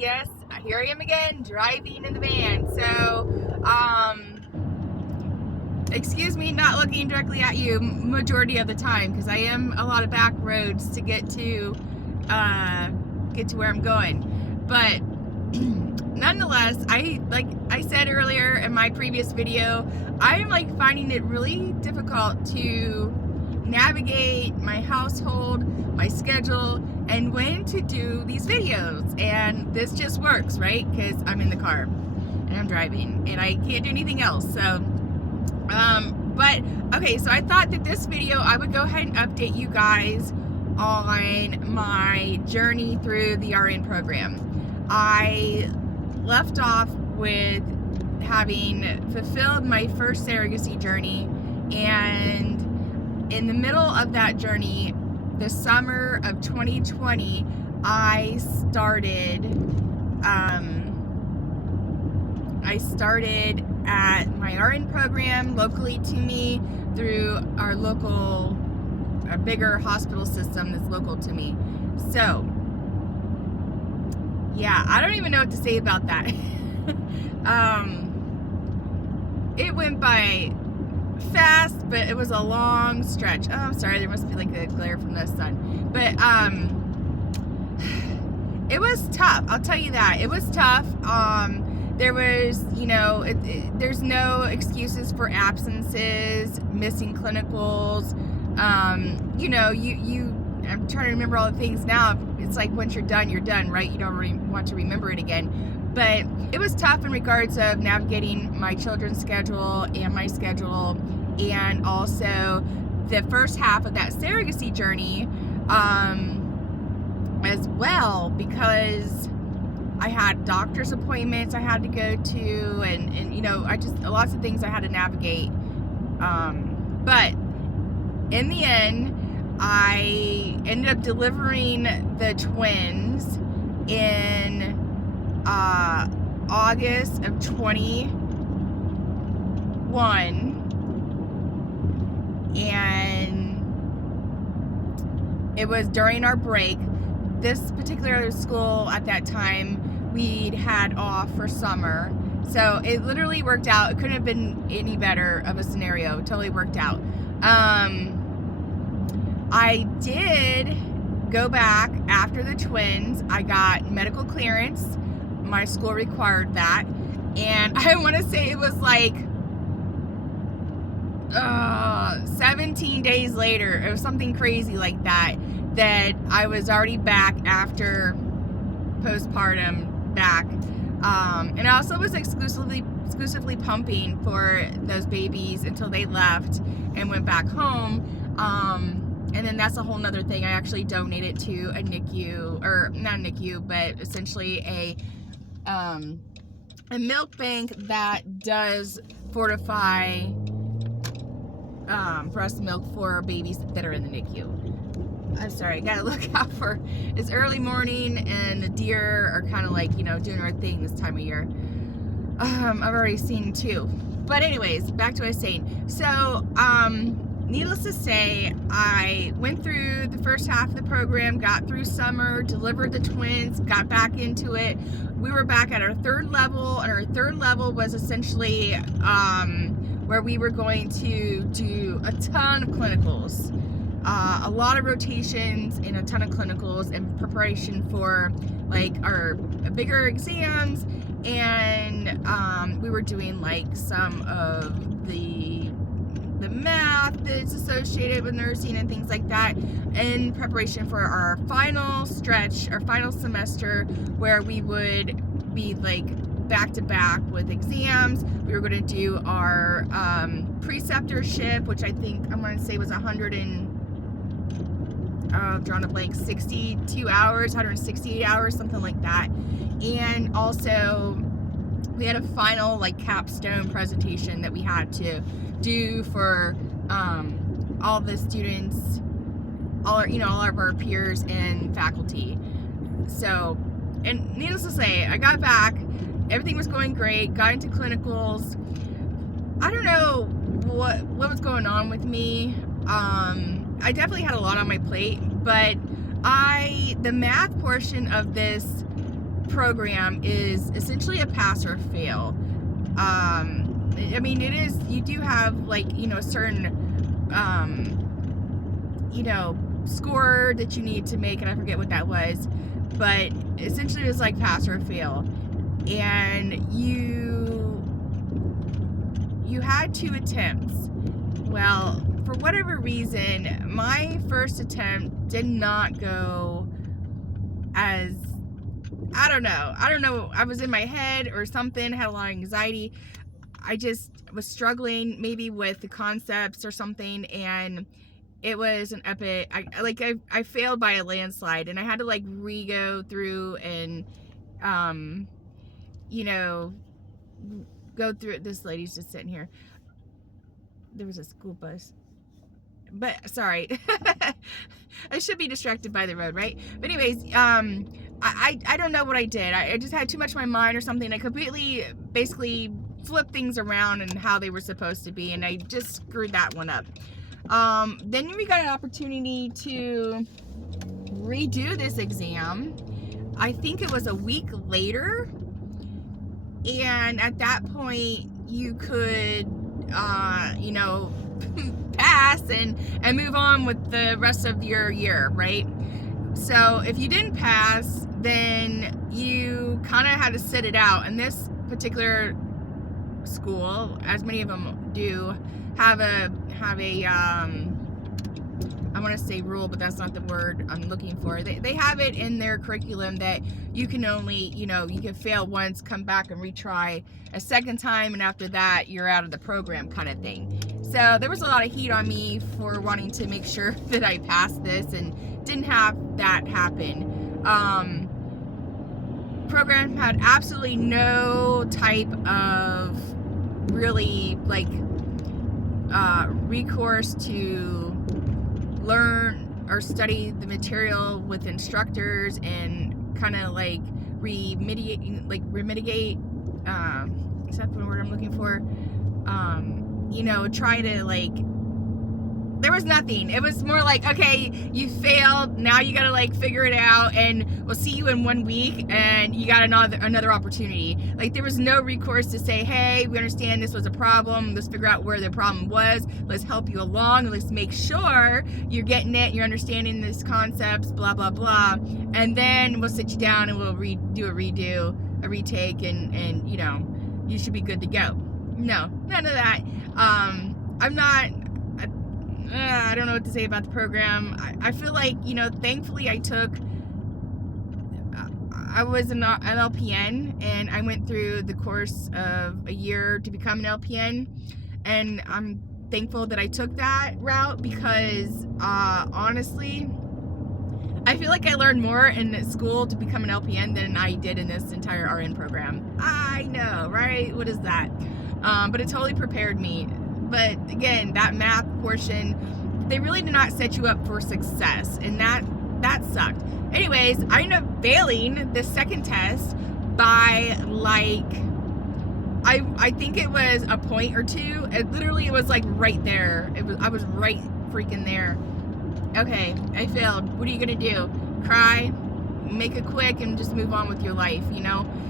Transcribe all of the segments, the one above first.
Yes, here I am again, driving in the van. So, excuse me not looking directly at you majority of the time, because I am a lot of back roads to get to where I'm going. But nonetheless, like I said earlier in my previous video, I'm like finding it really difficult to navigate my household, my schedule, and when to do these videos. And this just works, right? Because I'm in the car and I'm driving and I can't do anything else. So but okay, so I thought that this video I would go ahead and update you guys on my journey through the RN program. I left off with having fulfilled my first surrogacy journey, and in the middle of that journey, the summer of 2020, I started at my RN program locally to me through our bigger hospital system that's local to me. So, yeah, I don't even know what to say about that. It went by fast, but it was a long stretch. Oh, I'm sorry, there must be like a glare from the sun. But it was tough. I'll tell you that. It was tough. There was, there's no excuses for absences, missing clinicals. I'm trying to remember all the things now. It's like once you're done, right? You don't want to remember it again. But it was tough in regards of navigating my children's schedule and my schedule, and also the first half of that surrogacy journey as well, because I had doctor's appointments I had to go to, and lots of things I had to navigate. But in the end, I ended up delivering the twins in August of 21, and it was during our break. This particular school at that time, we'd had off for summer, so it literally worked out. It couldn't have been any better of a scenario. It totally worked out. I did go back after the twins. I got medical clearance. My school required that, and I want to say it was like 17 days later, it was something crazy like that I was already back after postpartum back. And I also was exclusively pumping for those babies until they left and went back home. And then that's a whole nother thing. I actually donated to a NICU, or not a NICU, but essentially a milk bank that does fortify breast milk for babies that are in the NICU. I'm sorry, I gotta look out for, it's early morning and the deer are kind of like, doing our thing this time of year. I've already seen two. But anyways, back to what I was saying. So, needless to say, I went through the first half of the program, got through summer, delivered the twins, got back into it. We were back at our third level, and our third level was essentially where we were going to do a ton of clinicals. A lot of rotations and a ton of clinicals in preparation for like our bigger exams, and we were doing like some of the math that's associated with nursing and things like that in preparation for our final stretch, our final semester, where we would be like back to back with exams. We were going to do our preceptorship, which I think I'm going to say was 62 hours, 168 hours, something like that. And also we had a final like capstone presentation that we had to do for all the students, all of our peers and faculty. So, and needless to say, I got back, everything was going great, got into clinicals. I don't know what was going on with me. I definitely had a lot on my plate, but the math portion of this program is essentially a pass or fail. I mean, it is, you do have like, a certain, score that you need to make, and I forget what that was, but essentially it was like pass or fail. And you had 2 attempts. Well, for whatever reason, my first attempt did not go as, I don't know, I was in my head or something, had a lot of anxiety. I just was struggling maybe with the concepts or something, and it was an epic, I failed by a landslide, and I had to like re-go through and, go through it. This lady's just sitting here. There was a school bus. But, sorry. I should be distracted by the road, right? But anyways, I don't know what I did. I just had too much in my mind or something. I completely, basically, flipped things around and how they were supposed to be, and I just screwed that one up. Then we got an opportunity to redo this exam. I think it was a week later, and at that point you could pass and move on with the rest of your year, right? So if you didn't pass, then you kind of had to sit it out. And this particular school, as many of them do, have a I want to say rule, but that's not the word I'm looking for. They have it in their curriculum that you can only, you can fail once, come back and retry a second time, and after that, you're out of the program kind of thing. So there was a lot of heat on me for wanting to make sure that I passed this, and didn't have that happen. Program had absolutely no type of really recourse to learn or study the material with instructors and kind of remediate, is that the word I'm looking for? Try to there was nothing. It was more like, okay, you failed, now you gotta figure it out, and we'll see you in 1 week, and you got another opportunity. There was no recourse to say, hey, we understand this was a problem, let's figure out where the problem was, let's help you along, let's make sure you're getting it, you're understanding these concepts, blah blah blah, and then we'll sit you down and we'll do a retake, and you should be good to go. No, none of that. I don't know what to say about the program. I feel like, thankfully I was an LPN, and I went through the course of a year to become an LPN, and I'm thankful that I took that route because, honestly, I feel like I learned more in school to become an LPN than I did in this entire RN program. I know, right? What is that? But it totally prepared me. But again, that math portion, they really did not set you up for success, and that sucked. Anyways, I ended up failing the second test by I think it was a point or two. It was right there. I was right freaking there. Okay, I failed. What are you gonna do? Cry? Make it quick and just move on with your life,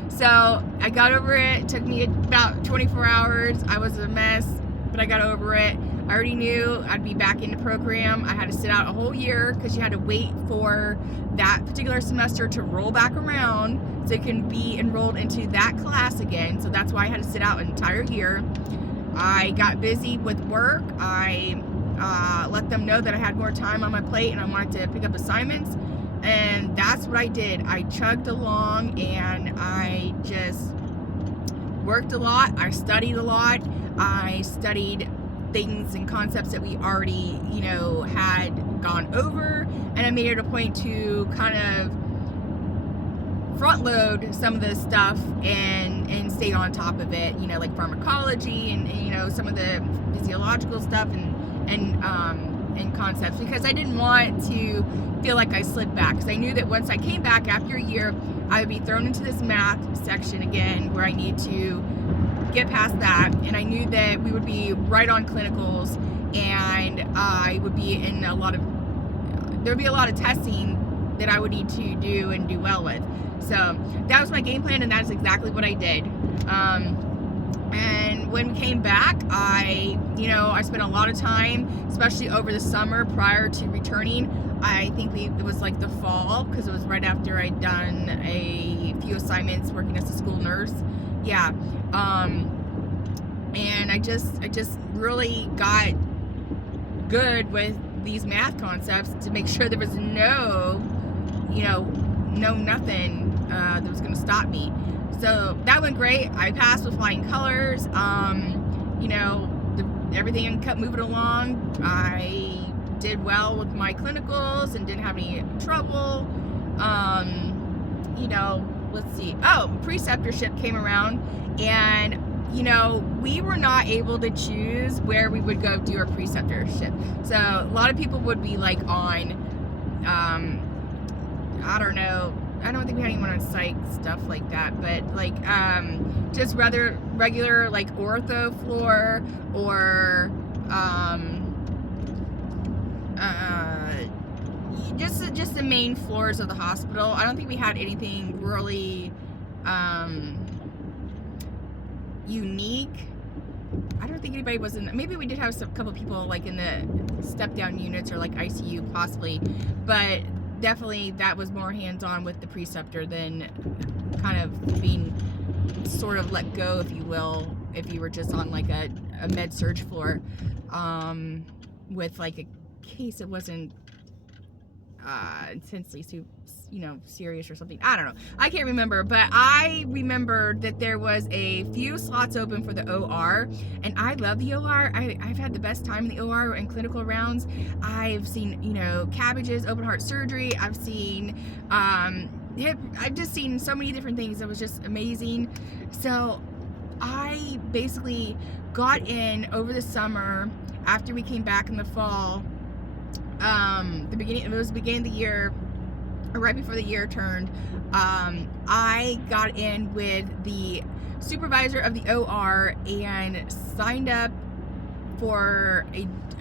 So I got over it. It took me about 24 hours. I was a mess, but I got over it. I already knew I'd be back in the program. I had to sit out a whole year because you had to wait for that particular semester to roll back around so you can be enrolled into that class again. So that's why I had to sit out an entire year. I got busy with work. I let them know that I had more time on my plate and I wanted to pick up assignments. And that's what I did. I chugged along, and I just worked a lot. I studied a lot. I studied things and concepts that we already, had gone over, and I made it a point to kind of front load some of the stuff and stay on top of it, like pharmacology and some of the physiological stuff and concepts, because I didn't want to feel like I slid back, because I knew that once I came back after a year, I would be thrown into this math section again where I need to get past that, and I knew that we would be right on clinicals, and I would be in there would be a lot of testing that I would need to do and do well with. So that was my game plan, and that's exactly what I did. And when we came back, I spent a lot of time, especially over the summer prior to returning. I think it was like the fall, because it was right after I'd done a few assignments working as a school nurse. Yeah. And I just really got good with these math concepts to make sure there was nothing that was going to stop me. So that went great. I passed with flying colors. Everything kept moving along. I did well with my clinicals and didn't have any trouble. Let's see. Oh, preceptorship came around, and we were not able to choose where we would go do our preceptorship. So a lot of people would be like on, I don't know. I don't think we had anyone on psych, stuff like that, but like just rather regular like ortho floor or just the main floors of the hospital. I don't think we had anything really unique. I don't think anybody was in. Maybe we did have a couple people like in the step down units or like ICU possibly, but definitely that was more hands-on with the preceptor than kind of being sort of let go, if you will, if you were just on like a med surg floor with like a case that wasn't intensely serious or something. I don't know. I can't remember, but I remember that there was a few slots open for the OR, and I love the OR. I've had the best time in the OR in clinical rounds. I've seen, cabbages, open heart surgery. I've seen, I've just seen so many different things. That was just amazing. So I basically got in over the summer after we came back in the fall. It was the beginning of the year, or right before the year turned. I got in with the supervisor of the OR and signed up for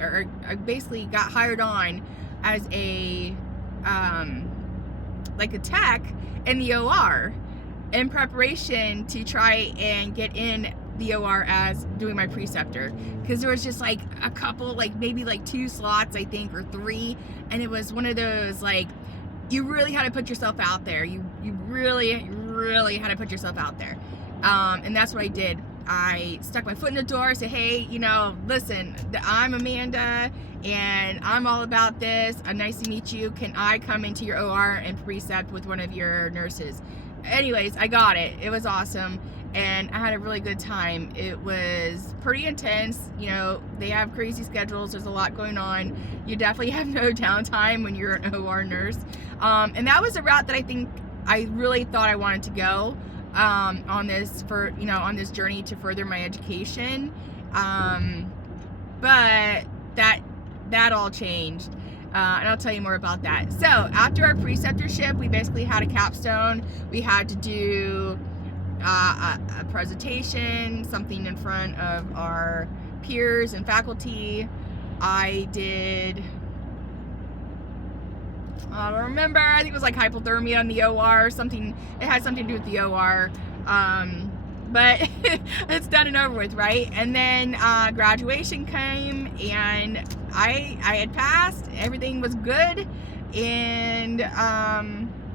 I basically got hired on as a like a tech in the OR in preparation to try and get in the OR as doing my preceptor, because there was just like a couple, like maybe like 2 slots, I think, or 3, and it was one of those like you really had to put yourself out there. You really had to put yourself out there, and that's what I did. I stuck my foot in the door, said, hey, listen, I'm Amanda and I'm all about this. Nice to meet you. Can I come into your OR and precept with one of your nurses? Anyways, I got it. It was awesome, and I had a really good time. It was pretty intense. They have crazy schedules. There's a lot going on. You definitely have no downtime when you're an OR nurse. And that was a route that I really thought I wanted to go on this journey to further my education. But that all changed. And I'll tell you more about that. So after our preceptorship, we basically had a capstone. We had to do a presentation, something in front of our peers and faculty. I don't remember. I think it was like hypothermia in the OR or something. It had something to do with the OR. But it's done and over with, right? And then graduation came, and I had passed. Everything was good, and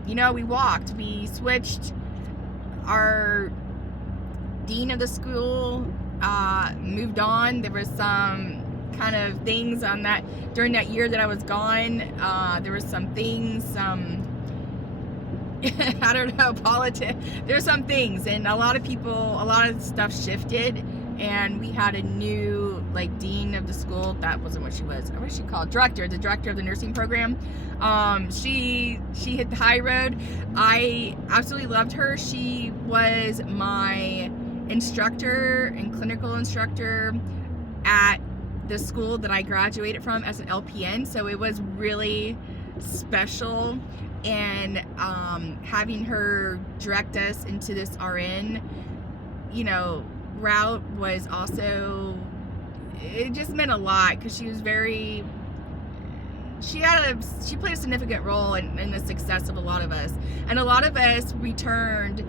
we walked. We switched. Our dean of the school moved on. There was some kind of things on that during that year that I was gone. There was some things, I don't know, politics. There's some things, and a lot of stuff shifted, and we had a new dean of the school. That wasn't what she was. What is she called? The director of the nursing program. She hit the high road. I absolutely loved her. She was my instructor and clinical instructor at the school that I graduated from as an LPN, so it was really special. And having her direct us into this RN, route was also, it just meant a lot, because she she played a significant role in the success of a lot of us, and a lot of us returned.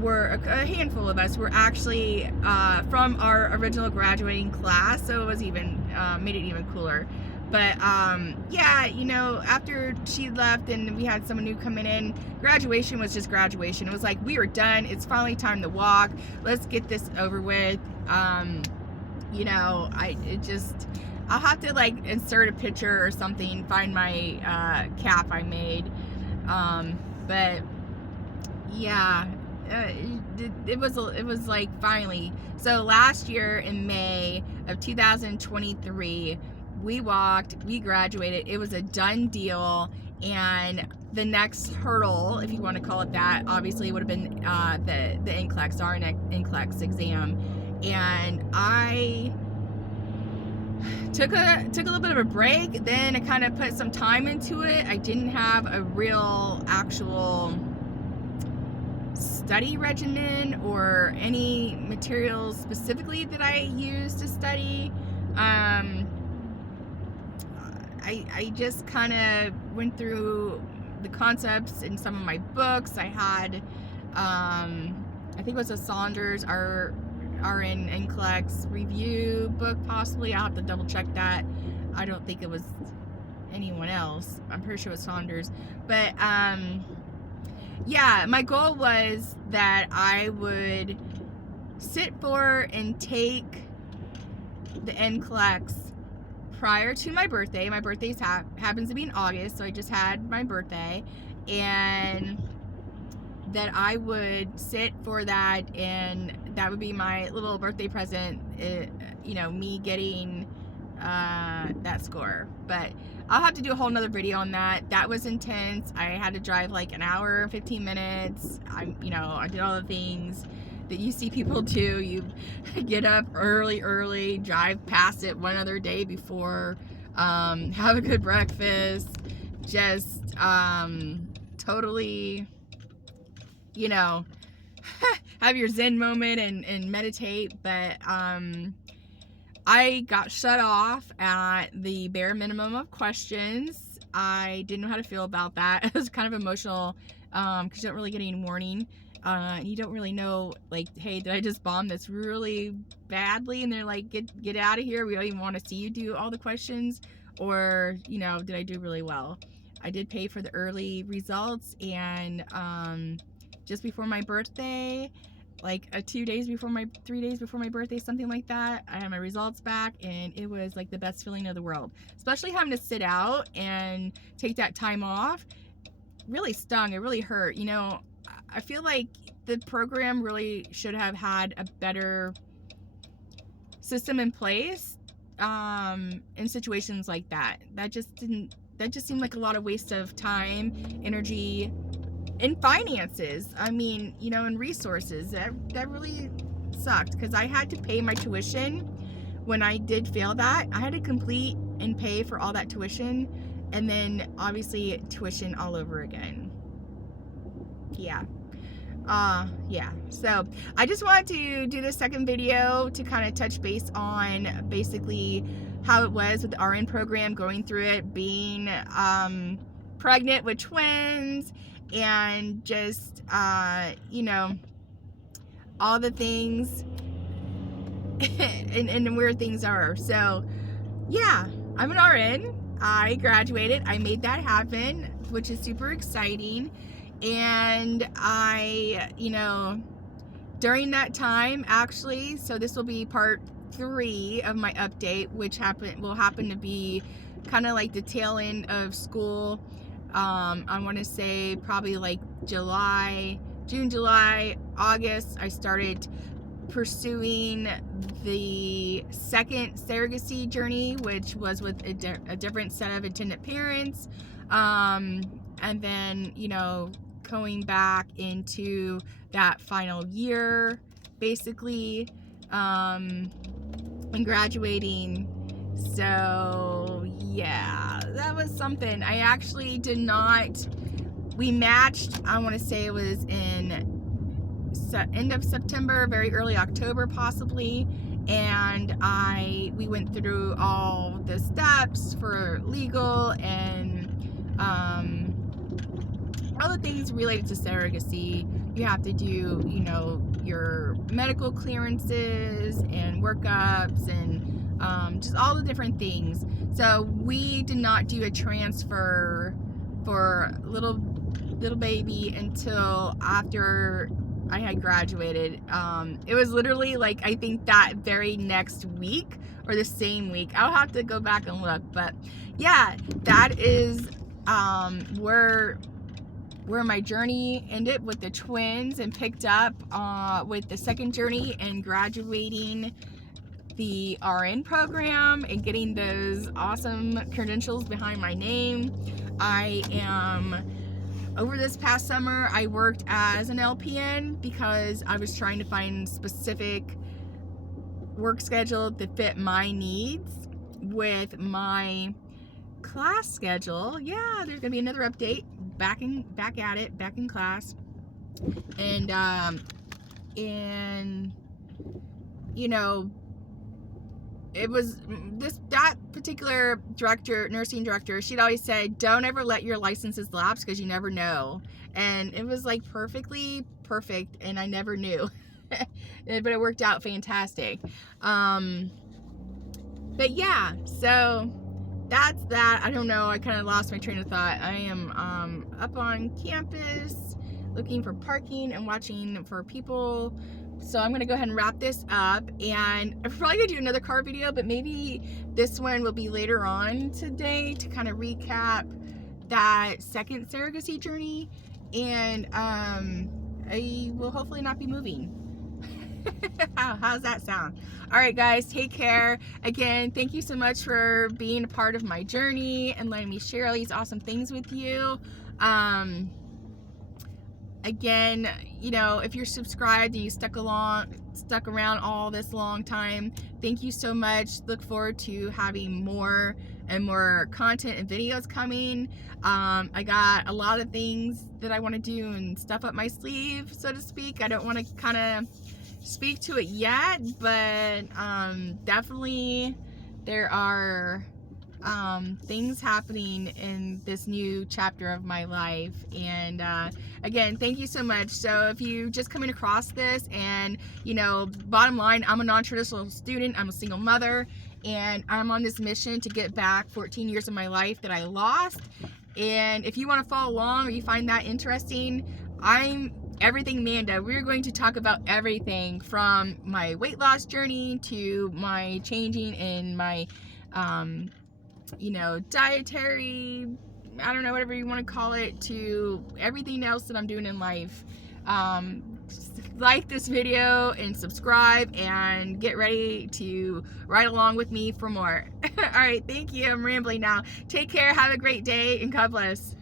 Were a handful of us were actually from our original graduating class, so it was even made it even cooler. But yeah, you know, after she left and we had someone new coming in, graduation was just graduation. It was like, we were done. It's finally time to walk. Let's get this over with. You know, I'll have to like insert a picture or something, find my cap I made. But yeah, it was like finally. So last year in May of 2023, we walked, we graduated. It was a done deal, and the next hurdle, if you want to call it that, obviously would have been the NCLEX, our NCLEX exam. And I took a little bit of a break. Then I kind of put some time into it. I didn't have a real actual study regimen or any materials specifically that I used to study. I just kind of went through the concepts in some of my books. I had, I think it was a Saunders, RN NCLEX review book, possibly. I'll have to double check that. I don't think it was anyone else. I'm pretty sure it was Saunders. But, yeah, my goal was that I would sit for and take the NCLEX prior to my birthday. My birthday happens to be in August, so I just had my birthday, and that I would sit for that, and that would be my little birthday present, you know, me getting that score. But I'll have to do a whole nother video on that. That was intense. I had to drive like an hour and 15 minutes. I did all the things that you see people do. You get up early, drive past it one other day before, have a good breakfast, just totally, you know, have your Zen moment and meditate. But I got shut off at the bare minimum of questions. I didn't know how to feel about that. It was kind of emotional, because you don't really get any warning. You don't really know, like, hey, did I just bomb this really badly? And they're like, get out of here. We don't even want to see you do all the questions. Or, you know, did I do really well? I did pay for the early results, and just before my birthday, like 3 days before my birthday, something like that, I had my results back, and it was like the best feeling of the world. Especially having to sit out and take that time off really stung. It really hurt. You know, I feel like the program really should have had a better system in place in situations like that. That just seemed like a lot of waste of time, energy, and finances. I mean, you know, and resources. That really sucked, because I had to pay my tuition when I did fail that. I had to complete and pay for all that tuition, and then obviously tuition all over again. Yeah. Yeah, so I just wanted to do this second video to kind of touch base on basically how it was with the RN program, going through it, being pregnant with twins, and just you know, all the things and where things are. So yeah, I'm an RN. I graduated. I made that happen, which is super exciting. And I, you know, during that time, actually, so this will be part 3 of my update, which will happen to be kind of like the tail end of school. I want to say probably like June, July, August, I started pursuing the second surrogacy journey, which was with a different set of intended parents. And then, you know, going back into that final year, basically, and graduating. So yeah, that was something. I actually did not, we matched, I want to say it was in end of September, very early October possibly, and we went through all the steps for legal and all the things related to surrogacy. You have to do, you know, your medical clearances and workups and just all the different things. So we did not do a transfer for little baby until after I had graduated. It was literally like, I think that very next week or the same week. I'll have to go back and look, but yeah, that is where my journey ended with the twins, and picked up with the second journey and graduating the RN program and getting those awesome credentials behind my name. Over this past summer, I worked as an LPN because I was trying to find specific work schedule that fit my needs with my class schedule. Yeah, there's gonna be another update. Back in class, and you know, it was that particular nursing director, she'd always said, don't ever let your licenses lapse because you never know. And it was like perfectly perfect, and I never knew. But it worked out fantastic. But yeah, so that's that. I don't know, I kind of lost my train of thought. I am up on campus looking for parking and watching for people. So I'm gonna go ahead and wrap this up, and I'm probably gonna do another car video, but maybe this one will be later on today to kind of recap that second surrogacy journey. And I will hopefully not be moving. How's that sound? All right, guys, take care. Again, thank you so much for being a part of my journey and letting me share all these awesome things with you. Again, you know, if you're subscribed and you stuck around all this long time, thank you so much. Look forward to having more and more content and videos coming. I got a lot of things that I want to do and stuff up my sleeve, so to speak. I don't want to kind of speak to it yet, but definitely there are things happening in this new chapter of my life. And again, thank you so much. So if you just coming across this, and you know, bottom line, I'm a non-traditional student, I'm a single mother, and I'm on this mission to get back 14 years of my life that I lost. And if you want to follow along or you find that interesting, I'm Everything Manda. We're going to talk about everything from my weight loss journey to my changing in my you know, dietary, I don't know, whatever you want to call it, to everything else that I'm doing in life. Like this video and subscribe, and get ready to ride along with me for more. All right, thank you. I'm rambling now. Take care. Have a great day, and God bless.